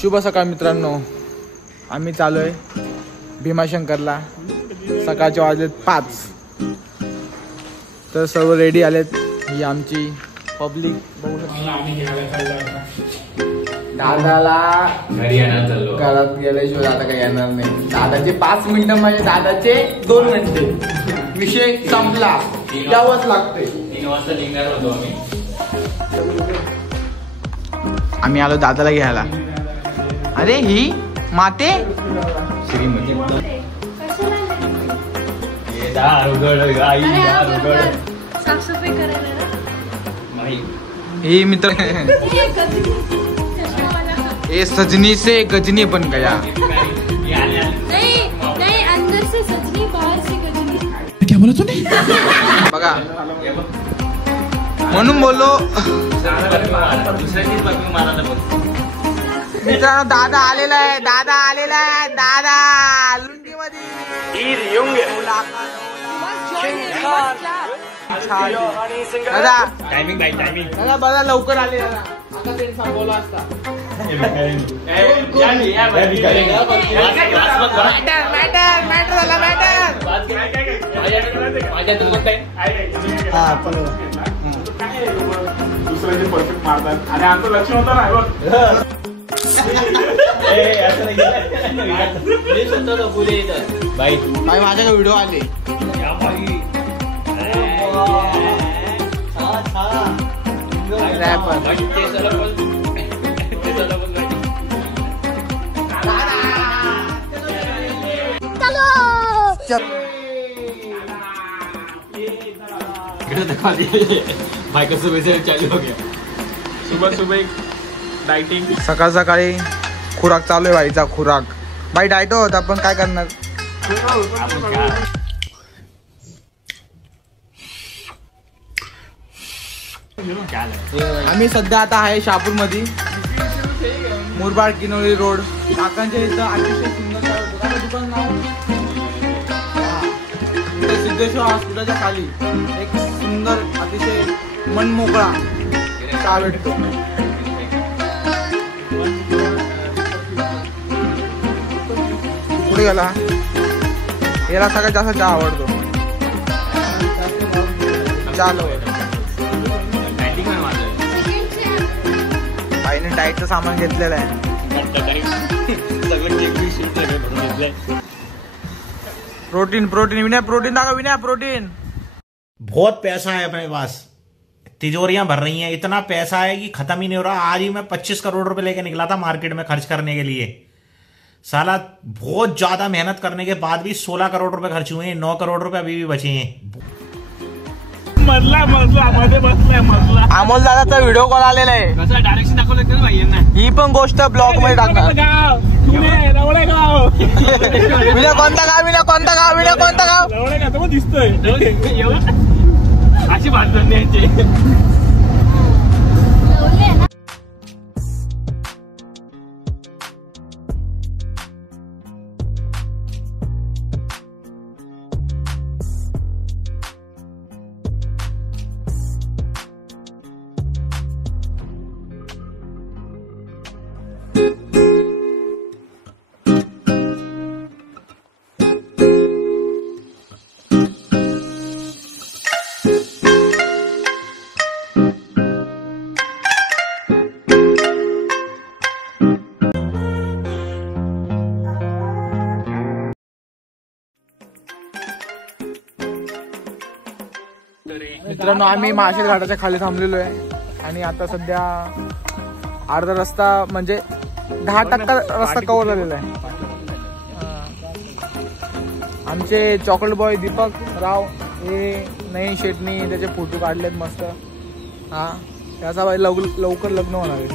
शुभ सकाळ मित्रांनो, आम्ही चालूय भीमाशंकरला. सकाळचे वाजलेत 5. तर सर्व रेडी आलेत. ही आमची पब्लिक. दादाला घरी येणार चाललो, घरात गेल्याशिवाय दादा काही येणार नाही. दादाचे 5 मिनिटं म्हणजे दादाचे 2 मिनिटे. विषय संपला, यावंच लागते. 3 वाजता निघणार होतो आम्ही आलो दादाला घ्यायला. अरे ही माते श्रीमती साफसफाई करायला. ही मित्र ये सजनी से गजनी बन गया. नहीं नहीं, अंदर से सजनी, बाहर से गजनी. क्या बोला तूने? बघा म्हणून बोललो मित्रांनो, दादा आलेला आहे. दादा आलेला आहे. दादा लुंडी मध्ये दादा टायमिंग बाई टायमिंग. दादा बघा लवकर आले. दादा आता ते संपवला असता. मॅटर झाला मॅटर. दुसऱ्याचे परफेक्ट मारतात आणि आमचं लक्ष होतं ना. बाई भाई माझ्याकडे व्हिडिओ आले. भाई का सुबह से चालू हो गया. सुबह सुबह डायटिंग. सकाळ सकाळी खुराक चालू आहे भाईचा. खुराक भाई डायट होत. आपण काय करणार. आम्ही सध्या आता आहे शहापूर मध्ये, मुरबाड किनोली रोड. काकांच्या इथं अतिशय सुंदर दुकान नाव सिद्धेश्वर हॉस्पिटलच्या खाली एक सुंदर अतिशय मनमोकळा चहा भेटतो. पुढे गेला. याला सगळ्यात जास्त चहा आवडतो. चालू आईने डाएटचं सामान घेतलेलं आहे. प्रोटीन प्रोटीन विनय प्रोटीन दाखव. विनय प्रोटीन. बहुत पैसा है अपने पास, तिजोरियां भर रही हैं. इतना पैसा है कि खत्म ही नहीं हो रहा. आज ही मैं 25 करोड़ रुपए लेके निकला था मार्केट में खर्च करने के लिए. साला बहुत ज्यादा मेहनत करने के बाद भी 16 करोड़ रुपए खर्च हुए हैं. 9 करोड़ रुपए अभी भी बचे हैं. मजला मध्ये बसलाय मजला. अमोल दादाचा व्हिडिओ कॉल आलेला आहे. कसं डायरेक्शन दाखवलं का भाई यांना. ही पण गोष्ट ब्लॉग मध्ये टाकणार. रवळे गाव. विनय कोणता गाव. विनय कोणता गाव. विनय कोणता गाव. रवळे गाव तर दिसतोय. अशी भाषण द्यायची. मित्रांनो, आम्ही माळशेज घाटाच्या खाली थांबलेलो आहे आणि आता सध्या अर्धा रस्ता म्हणजे 10% रस्ता कव्हर झालेला आहे. आमचे चॉकलेट बॉय दीपक राव हे नईन शेटनी त्याचे फोटो काढलेत मस्त. हा त्याचा बाई लवकर लग्न होणार आहे.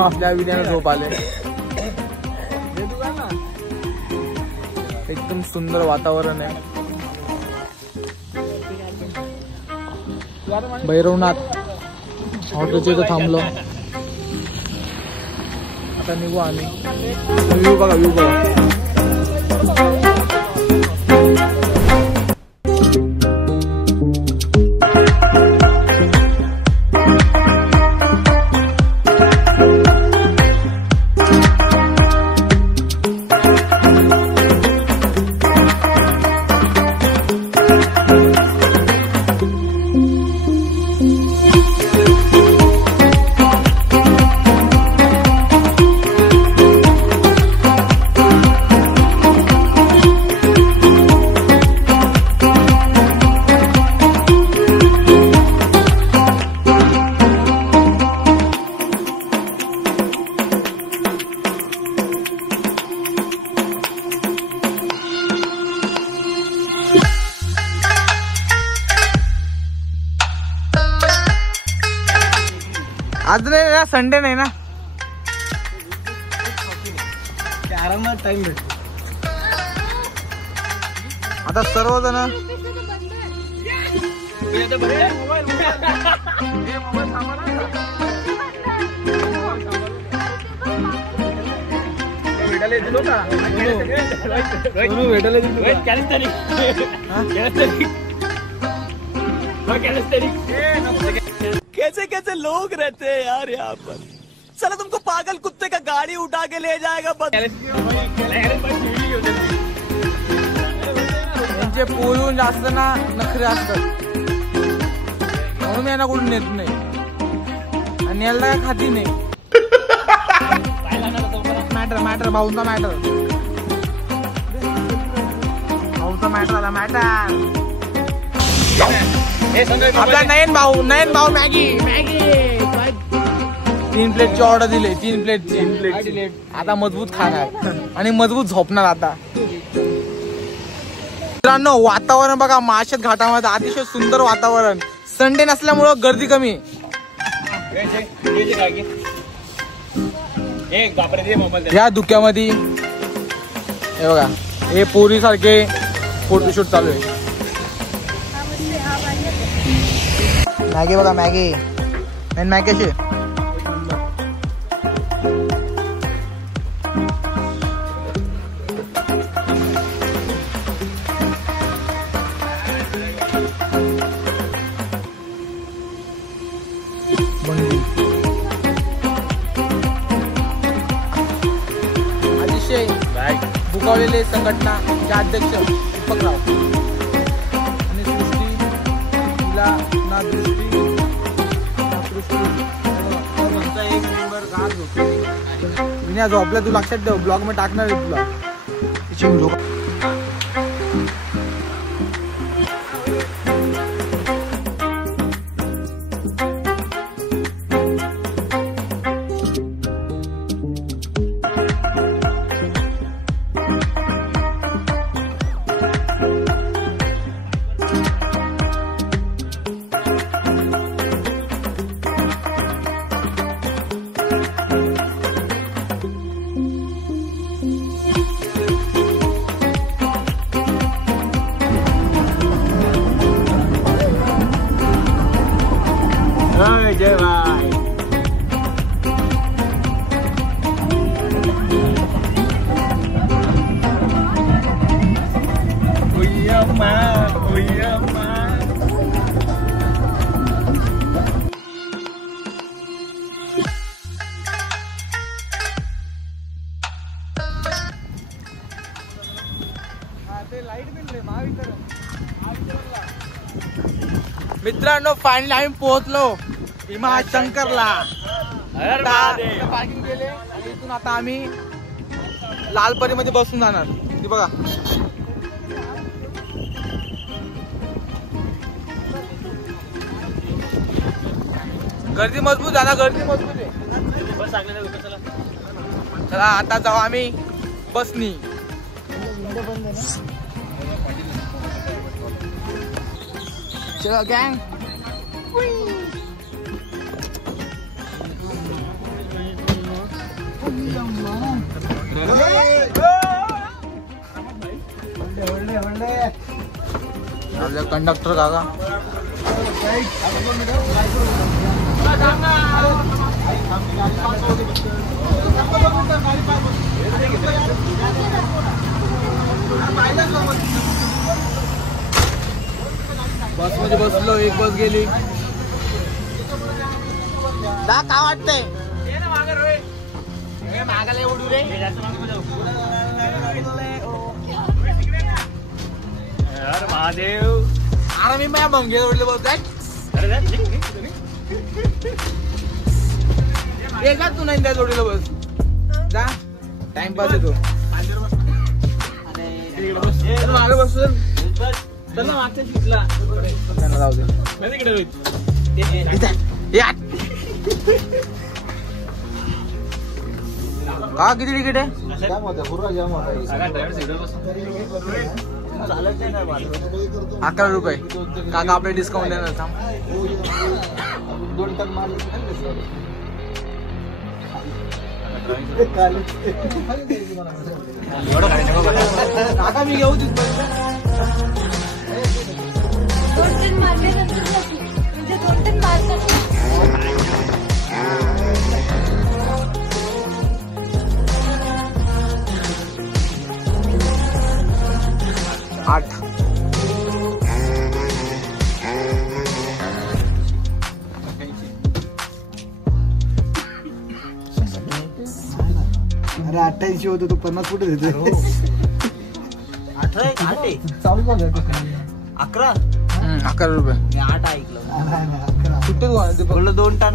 आपल्या विद्याने झोप आले. एकदम सुंदर वातावरण आहे. भैरवनाथ ऑटोच्या इथं थांबलो. आता निघू आम्ही. व्ह्यू बघा, व्ह्यू बघा. आज नाही ना, संडे नाही ना. आरामात टाइम भेटतो. आता सर्वजण कैसे कैसे लोग रहते हैं यार यहाँ पर. चलो तुमको पागल कुत्ते का गाड़ी उठा के ले जाएगा. त्यांचे पोळून जास्त ना नखरे असतात म्हणून मी यांना कुठून नेत नाही आणि याला काय खाती नाही. मॅटर भाऊंचा मॅटर आला मॅटर. आपला नयन भाऊ मॅगी 3 प्लेटची ऑर्डर दिली. 3 प्लेटची. आता मजबूत खाणार आणि मजबूत झोपणार. आता मित्रांनो वातावरण बघा माळशेज घाटामध्ये अतिशय सुंदर वातावरण. संडे नसल्यामुळं गर्दी कमी. या धुक्यामध्ये हे बघा हे पोरी सारखे फोटोशूट चालू आहे. मॅगी बघा मॅगी कशी अतिशय भुकावलेले संघटनाचे अध्यक्ष दीपकराव आणि सृष्टी तिला ना दृष्टी एक मेंबर गाज होतो. विना झोपला तू लक्षात ठेव. ब्लॉग मध्ये टाकणार आहे तुला तिची झोप. जय भाई. मित्रांनो फायनली आम्ही पोहोचलो भीमाशंकरला. पार्किंग केले आणि इथून आता आम्ही लालपरी मध्ये बसून जाणार. ती बघा गर्दी मजबूत झाला. गर्दी मजबूत आहे. चला आता जाऊ आम्ही बसनी. चलो गँग. आपल्या कंडक्टर काका बस मध्ये बसलो. एक बस गेली. दा काय वाटतंय मागायला उडू रे. महादेव. अरे मी माझ्या भंगे उडले बस जा. तू नाही त्या जोडीला बस जा. टाइमपास येतो. मागे बसून चला मागच्या सीटला जाऊ दे. का किती तिकीट आहे. 11 रुपये काका आपले डिस्काउंट देणार थांब. 2 टन माल काका मी घेऊ 2 टन मारल्यानंतर म्हणजे 2 टन मारतात. 8 अरे 88 होतो तो 50 कुठे देते 11 रुपये कुठे बोललो 2 ton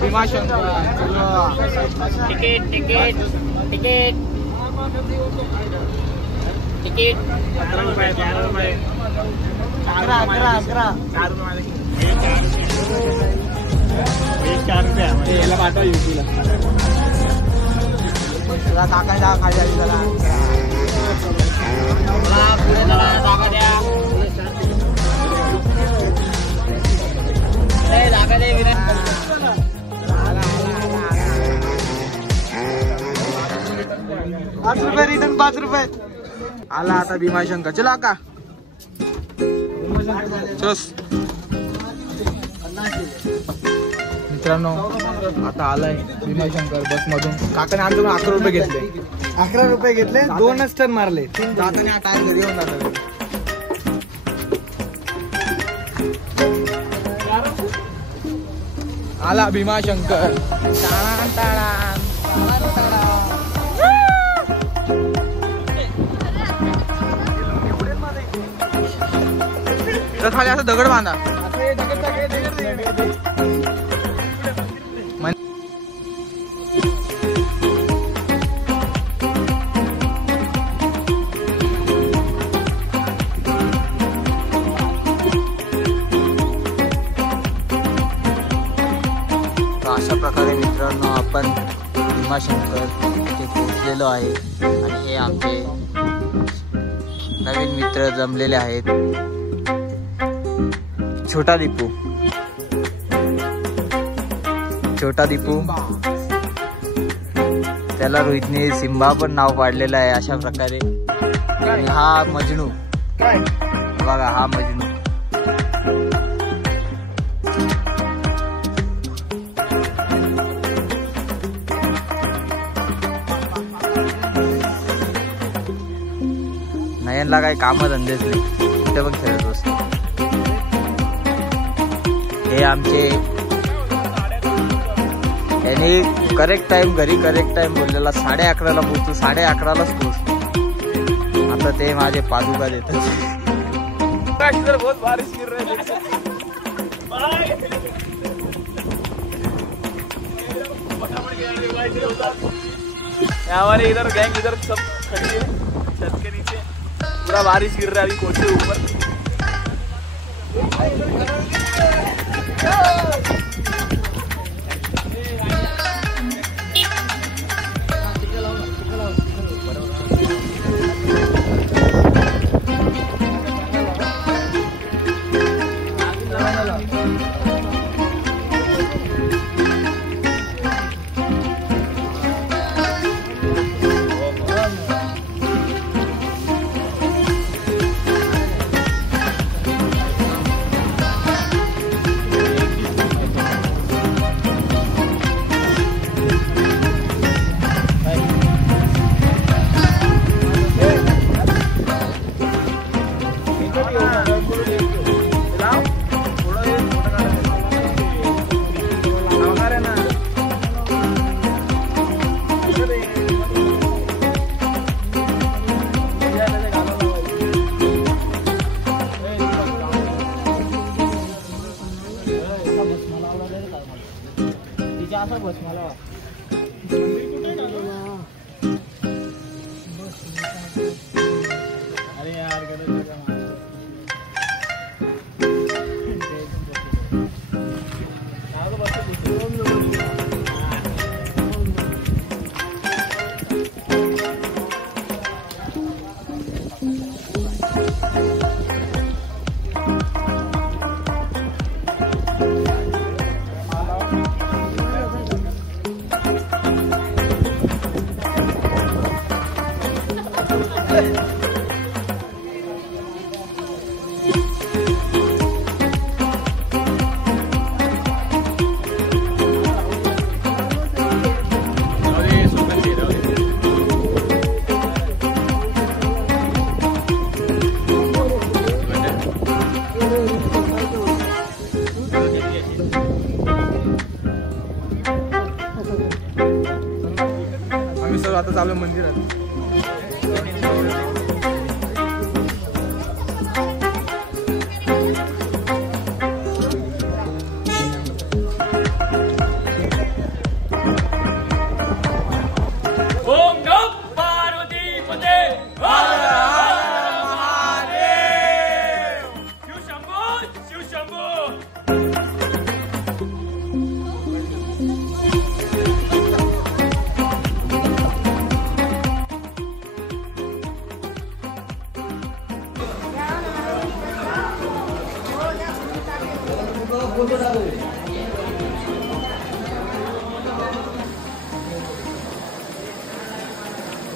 Bhimashankar ticket ticket ticket ticket 11 रुपये 11 याला पाठवा युपीला काका खाली आली जरा पुढे चला जागा द्या जागा दे विनय 5 रुपये रिटर्न 5 रुपये आला आता भीमाशंकर चला का चस मित्रांनो आता आलाय भीमाशंकर बस मधून काकाने आमच्याकडून 11 रुपये घेतले 11 रुपये घेतले 2च टन मारले काकाने टायर घरी येऊन जातात आला भीमाशंकर टाळान टाळान तर खाली असं दगड बांधा अशा प्रकारे मित्रांनो आपण भीमाशंकर इथे पोहोचलेलो आहे आणि हे आमचे नवीन मित्र जमलेले आहेत. छोटा दीपू त्याला रोहितने सिम्बा पण नाव पाडलेलं आहे अशा प्रकारे. आणि हा मजनू बघा हा मजनू नयनला काही काम धंदेच नाही कुठे पण खेळत बसतो. हे आमचे यांनी करेक्ट टाइम घरी करेक्ट टाइम बोललेला 11:30ला पोहोचतो 11:30लाच पोहोचतो. आता ते माझे पादुका देतात. बहुत बारिश गिर रही है हमारे इधर गैंग इधर सब खड़ी है छत के नीचे पूरा बारिश गिर रहा है अभी कोच के ऊपर. सर्व आता चालू आहे मंदिरात. ओम नमः पार्वती पते शिव शंभो शिव शंभो.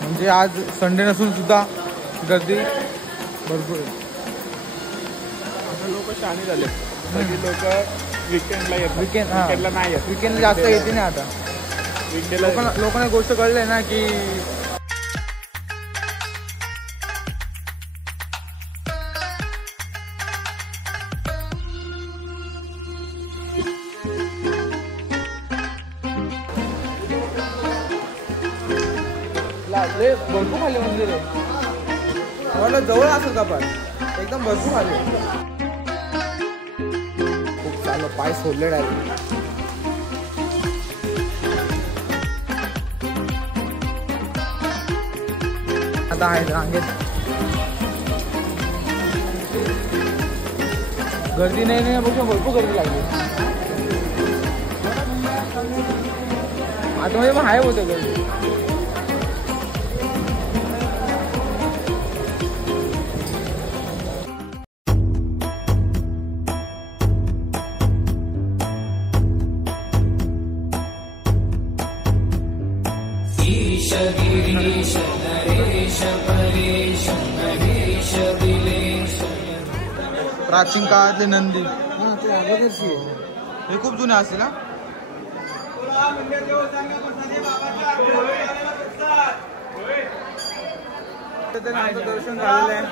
म्हणजे आज संडे नसून सुद्धा गर्दी भरपूर आहे. आता लोक शहाणे झाले. सगळी लोक विकेंडला येतात. विकेंडला नाही येत. विकेंड जास्त येते नाही आता. लोकांना गोष्ट कळली ना की भरपूर खाली मंदिर आहे. मला जवळ असेल का पण एकदम भरपूर खाली. खूप चालू पाय सोडले डायरेक्ट. आता आहे रांगेत गर्दी नाही बघ भरपूर गर्दी लागली. आतमध्ये पण आहे होतं गर्दी. प्राचीन काळातले नंदी हे खूप जुने असतील ना. दर्शन झालेलं आहे.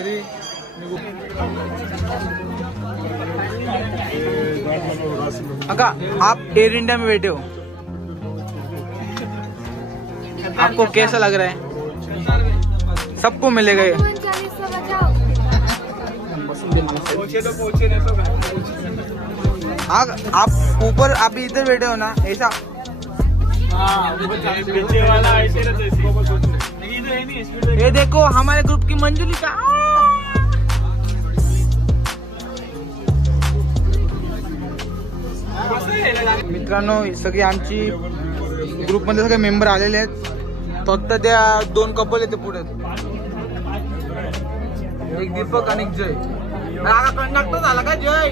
घरी अका आप एयर इंडिया में बैठे हो, आपको कैसा लग रहा है? सबको मिलेगा ये. आप ऊपर आप इधर बैठे हो ना ऐसा. ये देखो हमारे ग्रुप की मंजुली का. मित्रांनो सगळी आमची ग्रुप मध्ये सगळे मेंबर आलेले आहेत. फक्त त्या 2 कपल येते पुढे, एक दीपक आणि एक जय. कंडक्टर झाला का जय?